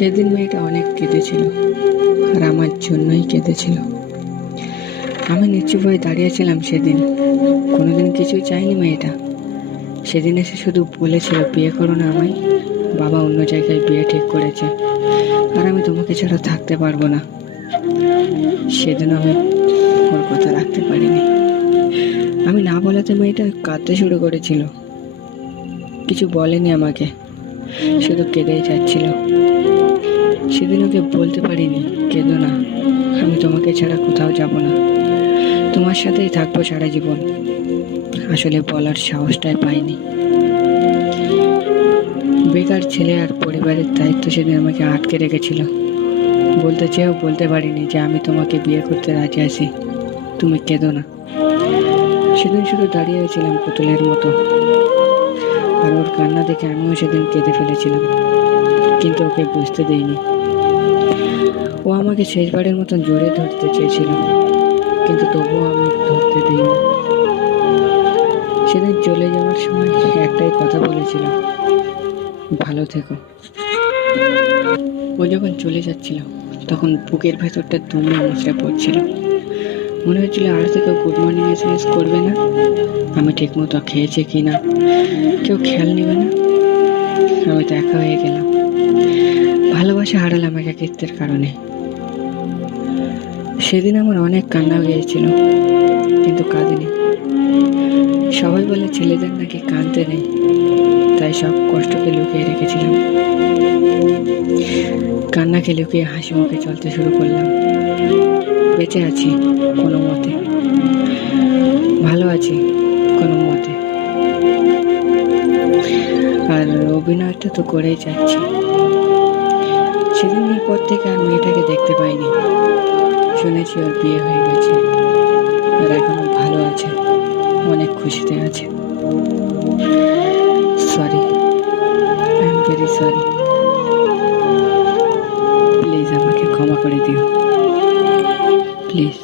সেদিন মেয়েটা অনেক কেঁদেছিল, আর আমার জন্যই কেঁদেছিল। আমি নিশ্চুপ হয়ে দাঁড়িয়েছিলাম সেদিন। কোনোদিন কিছুই চাইনি মেয়েটা। সেদিন এসে শুধু বলেছিল, বিয়ে করো না আমায়, বাবা অন্য জায়গায় বিয়ে ঠিক করেছে, আর আমি তোমাকে ছাড়া থাকতে পারবো না। সেদিন আমি ওর কথা রাখতে পারিনি। আমি না বলাতে মেয়েটা কাঁদতে শুরু করেছিল। কিছু বলেনি আমাকে, শুধু কেঁদেই যাচ্ছিল। সেদিন ওকে বলতে পারিনি, কেঁদো না, আমি তোমাকে ছাড়া কোথাও যাব না, তোমার সাথেই থাকবো সারা জীবন। আসলে বলার সাহসটাই পাইনি। বেকার ছেলে আর পরিবারের দায়িত্ব সেদিন আমাকে আটকে রেখেছিল। বলতে চেয়েও বলতে পারিনি যে আমি তোমাকে বিয়ে করতে রাজি আছি, তুমি কেঁদো না। সেদিন শুধু দাঁড়িয়েছিলাম পুতুলের মতো, আর ওর কান্না দেখে আমিও সেদিন কেঁদে ফেলেছিলাম, কিন্তু ওকে বুঝতে দেইনি। ও আমাকে শেষবারের মতন জড়িয়ে ধরতে চেয়েছিল, কিন্তু তবুও আমি ধরতে দিইনি। সেদিন চলে যাওয়ার সময় একটাই কথা বলেছিল, ভালো থেকো। ও যখন চলে যাচ্ছিল তখন বুকের ভেতরটা দুমড়ে মুচড়ে পড়ছিল। মনে হচ্ছিল আর থেকে গুড মর্নিং এসএমএস করবে না, আমি ঠিক মতো খেয়েছি কি না কেউ খেয়াল নেবে না, আমি তো একা হয়ে গেলাম। ভালোবাসা হারালাম একাকিত্বের কারণে। সেদিন আমার অনেক কান্না গিয়েছিল, কিন্তু কাঁদিনি। সবাই বলে ছেলেদের নাকি কাঁদতে নেই, তাই সব কষ্টকে লুকিয়ে রেখেছিলাম। কান্নাকে লুকিয়ে হাসি মুখে চলতে শুরু করলাম। বেঁচে আছি কোনো মতে, ভালো আছি কোনো মতে, আর অভিনয়টা তো করেই যাচ্ছি। সেদিনের পর থেকে আর মেয়েটাকে দেখতে পাইনি। শুনেছি ওর বিয়ে হয়ে গেছে, আর এখনো ভালো আছে, অনেক খুশিতে আছে। Sorry, I am very sorry. Please আমাকে ক্ষমা করে দিও, প্লিজ।